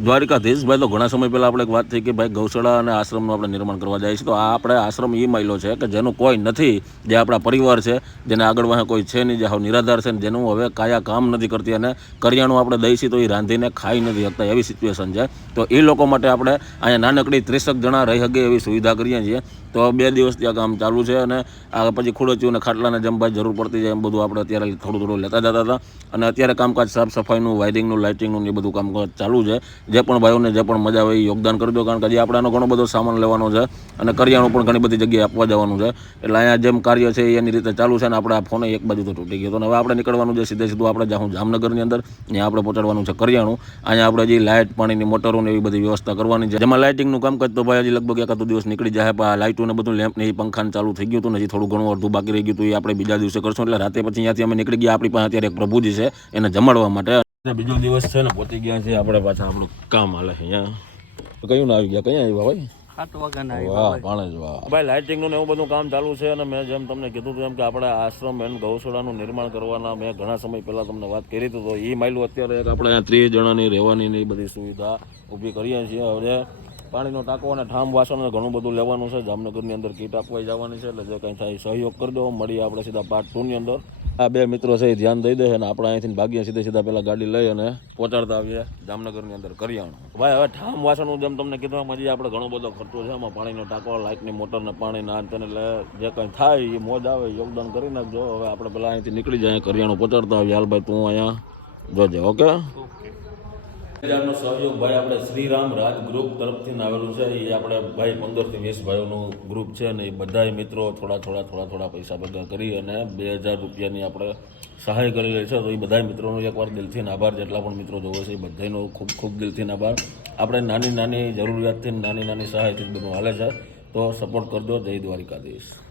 દ્વારિકાધીશ ભાઈ, તો ઘણા સમય પહેલાં આપણે એક વાત થઈ કે ભાઈ ગૌશાળા અને આશ્રમનું આપણે નિર્માણ કરવા જાય છે. તો આ આપણે આશ્રમ એ માયલો છે કે જેનું કોઈ નથી, જે આપણા પરિવાર છે, જેને આગળ વાહે કોઈ છે નહીં, જે હાવ નિરાધાર છે ને જેનું હવે કાયા કામ નથી કરતી અને કરિયાણું આપણે દઈએ છીએ તો એ રાંધીને ખાઈ નથી શકતા એવી સિચ્યુએશન છે. તો એ લોકો માટે આપણે અહીંયા નાનકડી 30 જણા રહી શકે એવી સુવિધા કરીએ છીએ. તો 2 દિવસથી આ કામ ચાલુ છે અને આ પછી ખુડચીઓ અને ખાટલાને જેમ ભાઈ જરૂર પડતી જાય એમ બધું આપણે અત્યારે થોડું લેતા જતા હતા. અને અત્યારે કામકાજ સાફ સફાઈનું, વાયરિંગનું, લાઇટિંગનું એ બધું કામકાજ ચાલુ છે. જે પણ ભાઈઓને જે પણ મજા આવે એ યોગદાન કરજો, કારણ કે હજી આપણાનો ઘણો બધો સામાન લેવાનો છે અને કરિયાણું પણ ઘણી બધી જગ્યાએ આપવા જવાનું છે. એટલે અહીંયા જેમ કાર્ય છે એની રીતે ચાલુ છે. અને આપણે આ ફોન એક બાજુ તો તૂટી ગયો હતો અને હવે આપણે નીકળવાનું છે સીધું આપણે જાઉં જામનગરની અંદર. ત્યાં આપણે પહોંચાડવાનું છે કરિયાણું. અહીંયા આપણે જે લાઇટ, પાણીની મોટરો ને એવી બધી વ્યવસ્થા કરવાની છે, જેમાં લાઇટિંગનું કામકાજ તો ભાઈ હજી લગભગ 1-2 દિવસ નીકળી જાય. પણ આ લાઇટો ને બધું, લેમ્પ ને એ પંખાને ચાલુ થઈ ગયું હતું ને હજી થોડું ઘણું અડધું બાકી રહી ગયું હતું. એ આપણે બીજા દિવસે કરશું. એટલે રાતે પછી અહીંયાથી અમે નીકળી ગયા. આપણી પાસે અત્યારે એક પ્રભુજી છે એને જમાડવા માટે. બીજો દિવસ છે ને, પહોંચી ગયા છે આપણે પાછા. આપણું કામ હાલે છે અહીંયા. કયું ના આવી ગયા? કયા આવ્યા ભાઈ? વાહ પાણે જ વાહ ભાઈ. લાઇટિંગનું ને એવું બધું કામ ચાલુ છે. અને મેં જેમ તમને કીધું હતું એમ કે આપણે આશ્રમ એન્ડ ગૌશાળાનું નિર્માણ કરવાના મેં ઘણા સમય પહેલાં તમને વાત કરી હતી. તો એ માયલું અત્યારે એક આપણે અહીંયા 30 જણાની રહેવાની ને એ બધી સુવિધા ઊભી કરીએ છીએ. હવે પાણીનો ટાંકો અને ઠામ વાસણ ઘણું બધું લેવાનું છે. જામનગરની અંદર કીટ આપવા જવાની છે. એટલે જે કંઈ થાય સહયોગ કરી દો. મળીએ આપણે સીધા પાર્ટ 2 ની અંદર. આ 2 મિત્રો છે એ ધ્યાન દઈ દે અને આપણે અહીંથી ભાગીએ સીધા પહેલાં ગાડી લઈ અને પહોંચાડતા આવીએ જામનગરની અંદર કરિયાણું. ભાઈ હવે ઠામ વાસણનું જેમ તમને કીધું એમ હજી આપણે ઘણો બધો ખર્ચો છે. એમાં પાણીનો ટાંકો, લાઇટની મોટર ને પાણી ના તેને, એટલે જે કંઈ થાય એ મોજ આવે યોગદાન કરી નાખજો. હવે આપણે પહેલાં અહીંથી નીકળી જાય કરિયાણું પહોંચાડતા આવીએ. હાલ ભાઈ તું અહીંયા જોજે. ઓકે. નો સહયોગ ભાઈ આપણે શ્રીરામ રાજ ગ્રુપ તરફથી આવેલું છે. એ આપણે ભાઈ 15 થી 20 ભાઈઓનું ગ્રુપ છે અને એ બધા મિત્રો થોડા પૈસા ભેગા કરી અને 2000 રૂપિયાની આપણે સહાય કરેલી છે. તો એ બધા મિત્રોનો એકવાર દિલથી આભાર. જેટલા પણ મિત્રો જોવે છે એ બધાનો ખૂબ દિલથી આભાર. આપણે નાની જરૂરિયાતથી, નાની સહાયથી બધું હાલે છે. તો સપોર્ટ કરજો. જય દ્વારિકાધીશ.